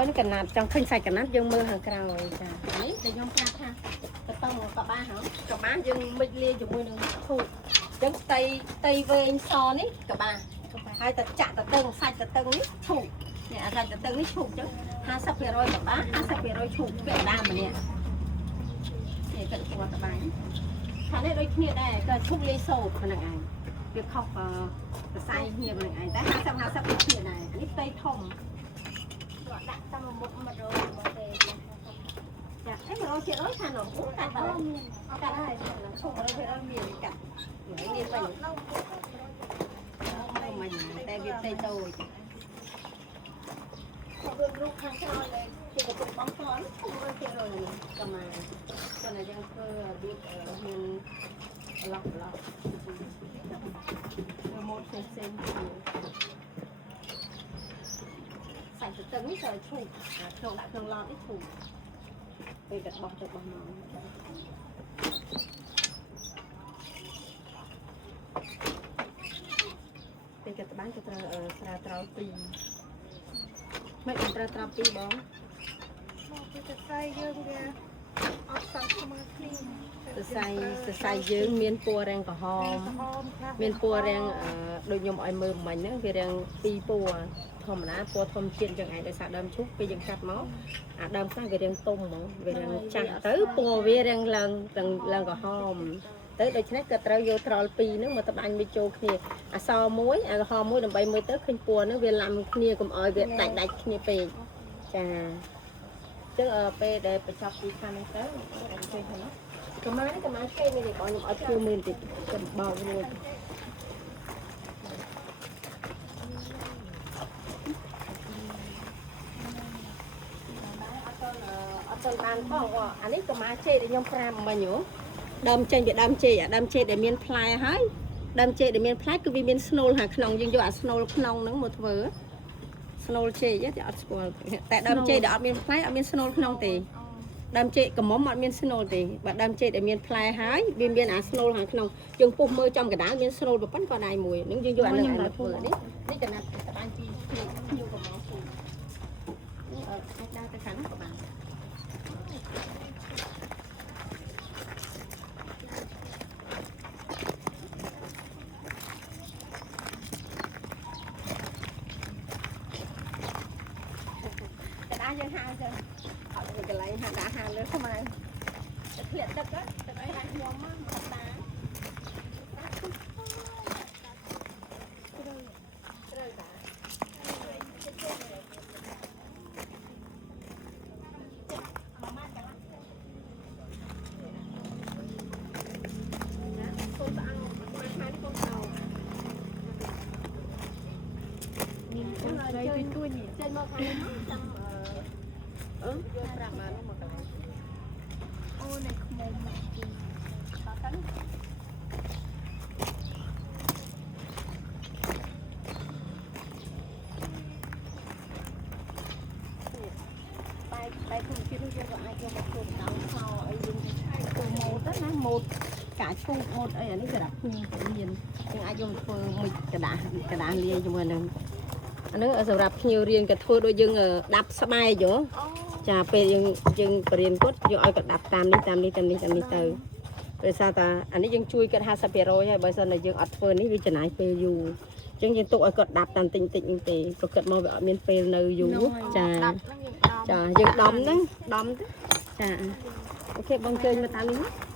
ក្រោយនេះកណាត់ចង់ឃើញសាច់កណាត់យើងមើលខាងក្រោយចានេះដែលខ្ញុំប្រាប់ថាទៅតឹងកបាហ៎កបាយើងមិចលាជាមួយនឹងធូបអញ្ចឹងទីវែងសនេះកបាហើយតែចាក់ទៅតឹងសាច់ទៅតឹងនេះធូបនេះអាសាច់ទៅតឹងនេះឈូកអញ្ចឹង50%កបា50%ឈូកពាក់ដាមម្នាក់នេះគិតគួរតបាថានេះដូចគ្នាដែរក៏ឈូកលាយសូត្រប៉ុណ្ណឹងឯងវាខុសសរសៃគ្នាប៉ុណ្ណឹងឯងតែ50ដូចគ្នាដែរនេះផ្ទៃធំដាក់តាមមុខ100មកទេចាអី100%ថានោះកាត់ដល់កាត់ហើយឈុំ100%មានកាត់នេះវិញមិនតែវាផ្ទៃតូចយើងរូបខាងក្រោយเลยជាកំពុងបងប្អូន100%នេះក៏មកគាត់តែយើងធ្វើរបៀបមានឡោះម៉ូតផ្សេងសាច់ទឹកនេះត្រូវឈូកក្នុងដាក់ក្នុងឡោតនេះឈូកពេលកាត់បោះទៅបោះមកពេលកាត់បានគេត្រូវស្រាត្រោល2មិនត្រូវត្រាប់2បងមកពីសរសៃយើងវាអត់សាច់ស្មើគ្នាសរសៃយើងមានពណ៌រាងក្រហមមានពណ៌រាងដូចខ្ញុំឲ្យមើលមិញហ្នឹងវារាង2ពណ៌ធម្មតាពណ៌ធម្មជាតិចឹងឯងដោយសារដើមឈូកពេលយើងកាត់មកអាដើមខ្លះវារាងទុំហ្មងវារាងចាស់ទៅពណ៌វារាងឡើងក្រហមទៅដូច្នេះក៏ត្រូវយកត្រល់2ហ្នឹងមកត្បាញវាចូលគ្នាអសមួយអាក្រហមមួយដើម្បីមើលទៅឃើញពណ៌ហ្នឹងវាឡាំគ្នាកុំឲ្យវាដាច់គ្នាពេកចាចឹងពេលដែលបញ្ចប់ពីខាងហ្នឹងទៅអត់ឃើញទេកម្មានេះកម្មាគេនេះបងខ្ញុំអត់ជឿមើលបន្តិចចាំបោករួចអត់ទៅបានបងអានេះកម្មាជេដែលខ្ញុំប្រាប់មិញហ៎ដើមចេញពីដើមជេអាដើមជេដែលមានផ្លែហើយដើមជេដែលមានផ្លែគឺវាមានស្នូលខាងក្នុងយើងយកអាស្នូលក្នុងហ្នឹងមកធ្វើស្នូលជេទេអត់ស្គាល់តែដើមជេដែលអត់មានផ្លែអត់មានស្នូលក្នុងទេដើមចេកកមុំអត់មានស្នូលទេបើដើមចេកដែលមានផ្លែហើយវាមានអាស្នូលខាងក្នុងយើងពុះមើលចំកណ្ដាលមានស្នូលប៉ុណ្ណឹងក៏ដៃមួយនឹងយើងយកអានឹងឲ្យមកធ្វើនេះកណាត់ក្បាញ់ពីភ្ញៀវកំងពូនេះអាចដើរទៅខាងនោះក៏បានកណ្ដាលយើងហាលទៅអត់មានកន្លែងហាដាក់ហាលលើខ្មៅទឹកធ្លាក់ទឹកទឹកអីហាខ្ញុំមកតាជួយជួយនេះចេញមកខាងនេះចាំយកប្រាប់មកមកកន្លែងអូនៅខ្មុំមកទីតោះទៅបែកធម្មជាតិនេះយើងក៏អាចយកមកធ្វើដំណើរខោអីយើងទៅឆៃធ្វើម៉ូតទៅណាម៉ូតកាឈូកម៉ូតអីអានេះសម្រាប់ខ្ញុំមានយើងអាចយកមកធ្វើមិចกระดาษលាយជាមួយនឹងអានោះសម្រាប់ភ្ញៀវរៀនក៏ធ្វើដូចយើងដាប់ស្បែកហ៎ចាពេលយើងបរៀនគាត់យកឲ្យគាត់ដាប់តាមនេះទៅដោយសារតែអានេះយើងជួយគាត់50%ហើយបើសិនតែយើងអត់ធ្វើនេះវាចំណាយពេលយូរអញ្ចឹងយើងទុកឲ្យគាត់ដាប់តាមតិចនេះទេព្រោះគាត់មកវាអត់មានពេលនៅយូរចាយើងដំហ្នឹងចាអូខេបងជើញមកតាមនេះ